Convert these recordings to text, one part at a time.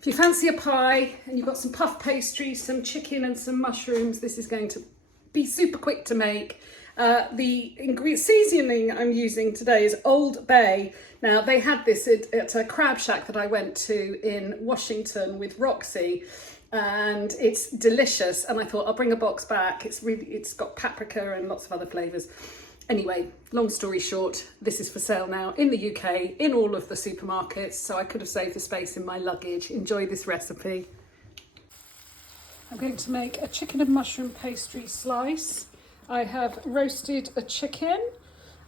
If you fancy a pie and you've got some puff pastry, some chicken and some mushrooms, this is going to be super quick to make. The seasoning I'm using today is Old Bay. Now, they had this at a crab shack that I went to in Washington with Roxy, and it's delicious. And I thought I'll bring a box back. It's got paprika and lots of other flavours. Anyway, long story short, this is for sale now in the UK, in all of the supermarkets, so I could have saved the space in my luggage. Enjoy this recipe. I'm going to make a chicken and mushroom pastry slice. I have roasted a chicken.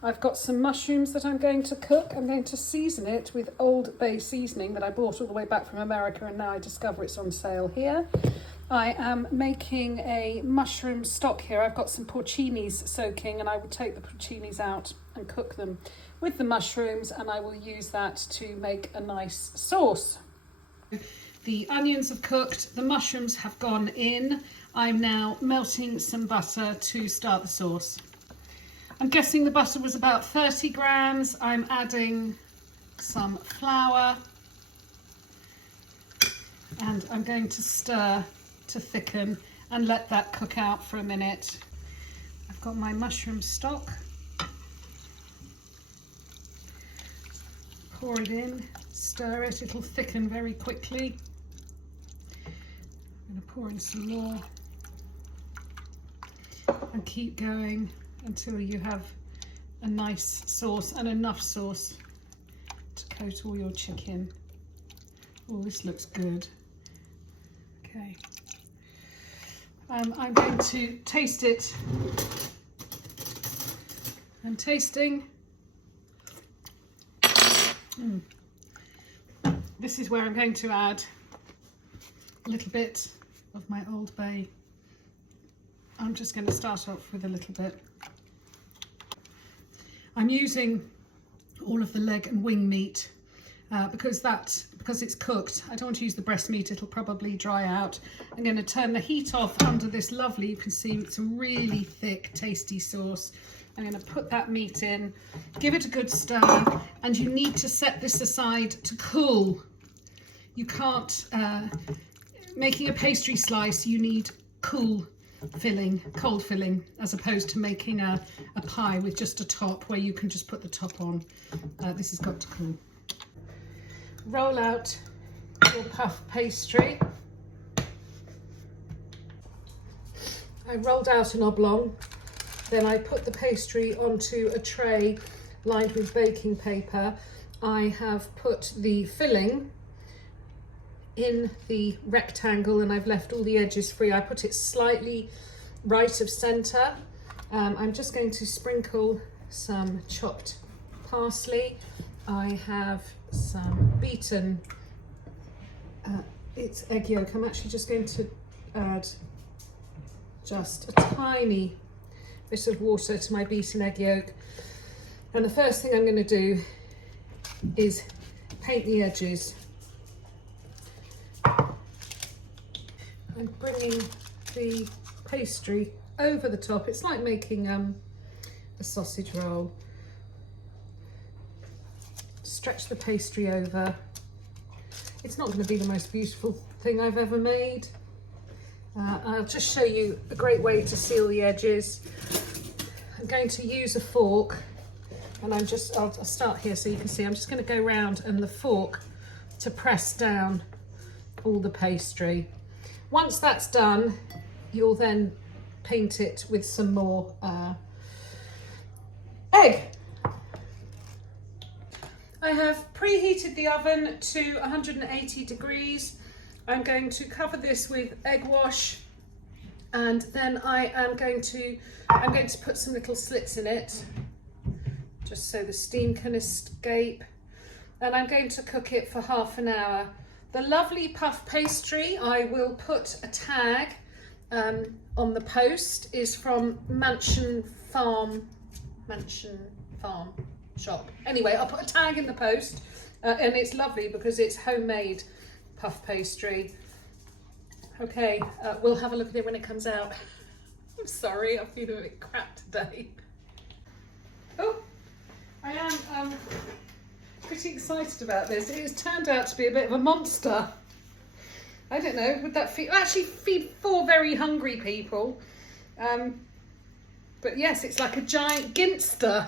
I've got some mushrooms that I'm going to cook. I'm going to season it with Old Bay seasoning that I bought all the way back from America, and now I discover it's on sale here. I am making a mushroom stock here. I've got some porcinis soaking, and I will take the porcinis out and cook them with the mushrooms, and I will use that to make a nice sauce. The onions have cooked, the mushrooms have gone in. I'm now melting some butter to start the sauce. I'm guessing the butter was about 30 grams. I'm adding some flour, and I'm going to stir to thicken and let that cook out for a minute. I've got my mushroom stock. Pour it in, stir it, it'll thicken very quickly. I'm going to pour in some more and keep going until you have a nice sauce and enough sauce to coat all your chicken. Oh, this looks good. Okay. I'm going to taste it. I'm tasting. This is where I'm going to add a little bit of my Old Bay. I'm just going to start off with a little bit. I'm using all of the leg and wing meat because it's cooked. I don't want to use the breast meat, it'll probably dry out. I'm going to turn the heat off under this lovely, you can see it's a really thick, tasty sauce. I'm going to put that meat in, give it a good stir, and you need to set this aside to cool. You can't, making a pastry slice, you need cold filling, as opposed to making a pie with just a top where you can just put the top on. This has got to cool. Roll out your puff pastry. I rolled out an oblong, then I put the pastry onto a tray lined with baking paper. I have put the filling in the rectangle and I've left all the edges free. I put it slightly right of centre. I'm just going to sprinkle some chopped parsley. I have some beaten, it's egg yolk. I'm actually just going to add just a tiny bit of water to my beaten egg yolk. And the first thing I'm going to do is paint the edges. I'm bringing the pastry over the top. It's like making a sausage roll. Stretch the pastry over. It's not going to be the most beautiful thing I've ever made. I'll just show you a great way to seal the edges. I'm going to use a fork, and I'll start here so you can see. I'm just going to go round and the fork to press down all the pastry. Once that's done, you'll then paint it with some more egg. I have preheated the oven to 180 degrees. I'm going to cover this with egg wash, and then I'm going to put some little slits in it just so the steam can escape, and I'm going to cook it for half an hour. The lovely puff pastry, I will put a tag on the post, is from Mansion Farm shop. Anyway, I'll put a tag in the post, and it's lovely because it's homemade puff pastry. Okay, we'll have a look at it when it comes out. I'm sorry, I'm feeling a bit crap today. Oh, I am pretty excited about this. It has turned out to be a bit of a monster. I don't know, would that actually feed 4 very hungry people? But yes, it's like a giant ginster.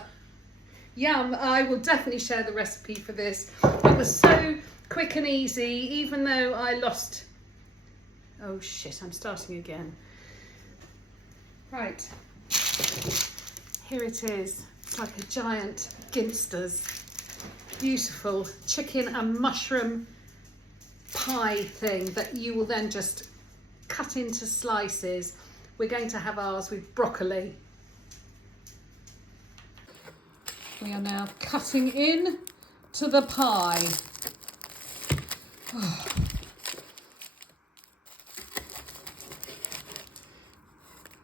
Yum, I will definitely share the recipe for this. It was so quick and easy, even though I lost... Oh shit, I'm starting again. Right, here it is. It's like a giant ginsters. Beautiful chicken and mushroom pie thing that you will then just cut into slices. We're going to have ours with broccoli. We are now cutting in to the pie. Oh.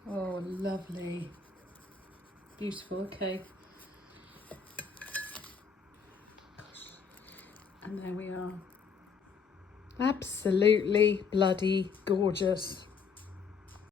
Oh, lovely. Beautiful, okay. And there we are. Absolutely bloody gorgeous.